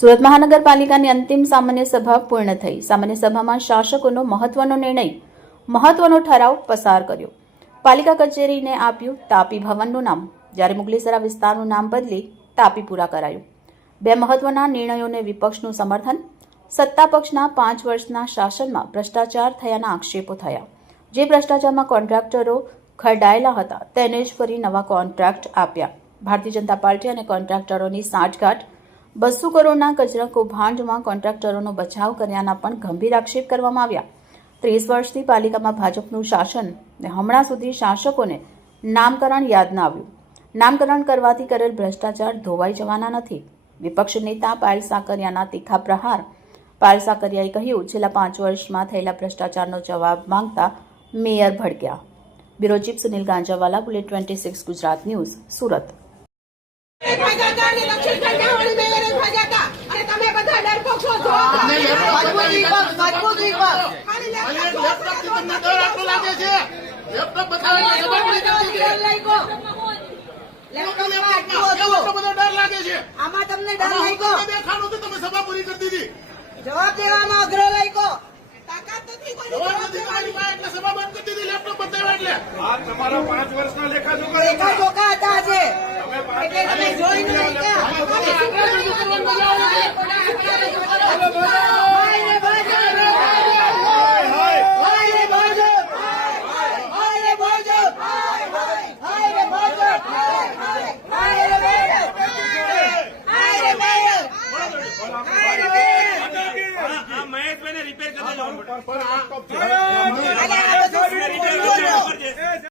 સુરત મહાનગરપાલિકાની અંતિમ સામાન્ય સભા પૂર્ણ થઈ। સામાન્ય સભામાં શાસકોનો મહત્વનો ઠરાવ પસાર કર્યો। પાલિકા કચેરીને આપ્યું તાપી ભવનનું નામ, જ્યારે મુગલીસરા વિસ્તારનું નામ બદલી તાપીપુરા કરાયું। બે મહત્વના નિર્ણયોને વિપક્ષનું સમર્થન। સત્તા પક્ષના 5 વર્ષના શાસનમાં ભ્રષ્ટાચાર થયાના આક્ષેપો થયા। જે ભ્રષ્ટાચારમાં કોન્ટ્રાક્ટરો ખરડાયેલા હતા તેને જ ફરી નવા કોન્ટ્રાક્ટ આપ્યા। ભારતીય જનતા પાર્ટી અને કોન્ટ્રાક્ટરોની સાંઠગાંઠ। 200 કરોડના કચરા કૌભાંડમાં કોન્ટ્રાક્ટરોનો બચાવ કર્યાના પણ ગંભીર આક્ષેપ કરવામાં આવ્યા। 30 વર્ષથી પાલિકામાં ભાજપનું શાસન ને હમણાં સુધી શાસકોને નામકરણ યાદ ન આવ્યું। નામકરણ કરવાથી કરેલ ભ્રષ્ટાચાર ધોવાઈ જવાના નથી। વિપક્ષ નેતા પાયલ સાકરિયાના તીખા પ્રહાર। પાયલ સાકરિયાએ કહ્યું, છેલ્લા 5 વર્ષમાં થયેલા ભ્રષ્ટાચારનો જવાબ માંગતા મેયર ભડક્યા। Bureau chief Sunil Ganjawala, bullet 26 Gujarat news, Surat. જવાબ દેવાનો અઘરો લાગ્યો। તાકાત નથી કોઈ જવાબ દેવાની એટલે સભા બંધ કરી દીધી। લેપટોપ બતાવ્યા એટલે આ તમારા 5 વર્ષના લેખાજોખા હતા છે એટલે તમે જોઈ નહીં કે મહેશભાઈને રિપેર કરી દેજો।